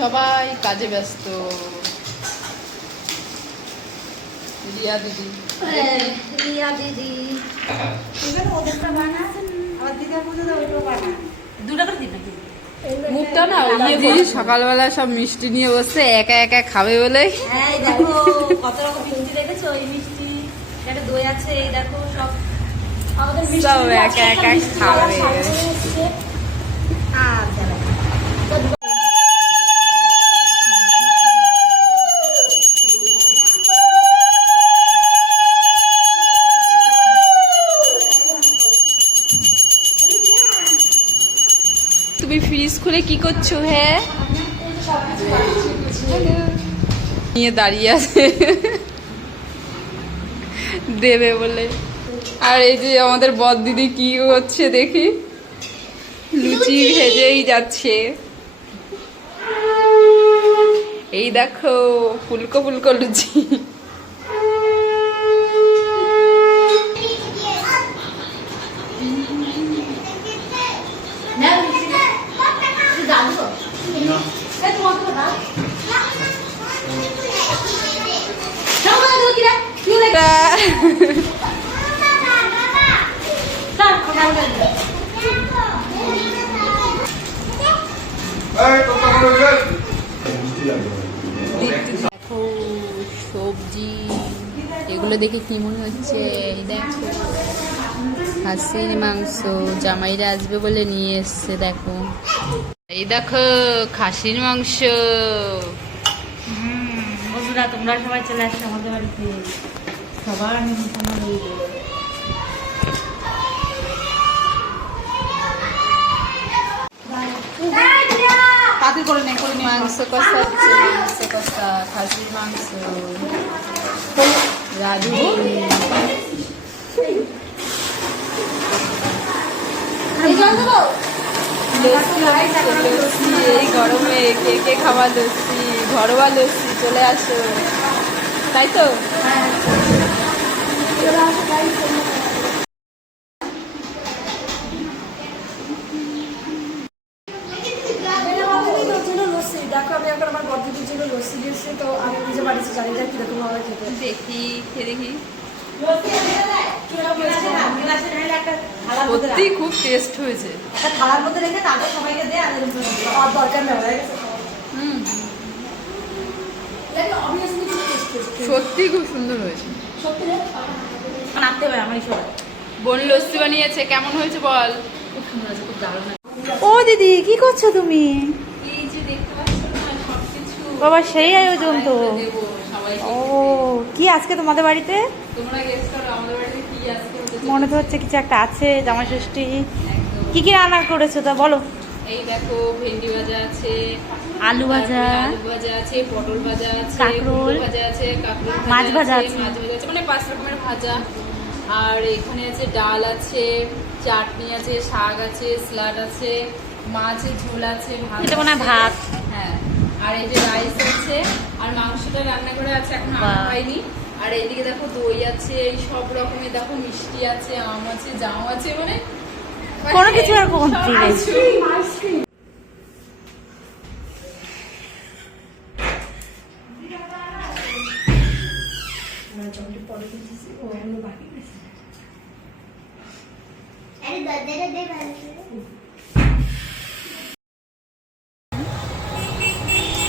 সবাই কাজে ব্যস্ত। রিয়া দিদি মুখটা না সকালবেলা সব মিষ্টি নিয়ে বসছে, একা একা খাবে বলে। দেখো কত রকম মিষ্টি রেখেছো, এই মিষ্টি, একটা দই আছে, এই দেখো সব আমাদের সব একা একা খাবে। তুমি ফ্রিজ খুলে কি করছো? হ্যাঁ, নিয়ে দাঁড়িয়ে আছে দেবে বলে। আর এই যে আমাদের বদ দিদি কি করছে দেখি, লুচি ভেজেই যাচ্ছে। এই দেখো ফুলকো ফুলকো লুচি। দেখো সবজি, এগুলো দেখে কি মনে হচ্ছে? এই দেখো খাসির মাংস, জামাইরা আসবে বলে নিয়ে এসছে। দেখো এই দেখো খাসির মাংস। বন্ধুরা তোমরা সবাই চলে আসছো আমাদের বাড়িতে, সবার নিমন্ত্রণ রইল। মাংস কষা হচ্ছে, মাংস কষা, খাসির মাংস, রাজু এই গরমে কে কে খাওয়া লস্যি, ঘরোয়া লস্যি, চলে আসো। তাই তো দেখি দেখি, সত্যি খুব টেস্ট হয়েছে। থালার মধ্যে রেখে তারপর সবাইকে দে, আর দরকার নেই। সত্যি খুব সুন্দর হয়েছে। বোন লস্যি বানিয়েছে, কেমন হয়েছে বল? খুব সুন্দর আছে, খুব দারুণ। ও দিদি কি করছো তুমি? বাবা সেই আয়োজন তো। ও কি আজকে তোমাদের বাড়িতে? মনে তো হচ্ছে কিছু একটা আছে, জামাই ষষ্ঠী। কি কি রান্না করেছো তা বলো? এই দেখো ভেন্ডি ভাজা আছে, আলু ভাজা, আলু ভাজা আছে, পটল ভাজা আছে, কাঁকরোল ভাজা আছে, কাঁকরোল মাছ ভাজা আছে, মানে 5 রকমের ভাজা। আর এখানে আছে ডাল আছে, চাটনি আছে, শাক আছে, স্যালাড আছে, মাছের ঝোল আছে, এটা মনে হয় ভাত। হ্যাঁ, আর এই যে রাইস আছে, আর মাংসটা রান্না করে আছে, এখন আনা হয়নি। আর এইদিকে দেখো দই আছে, এই সব রকমের দেখো মিষ্টি আছে, আম আছে, জাম আছে, মানে কোনো কিছু আর কমতি নেই। अरे दे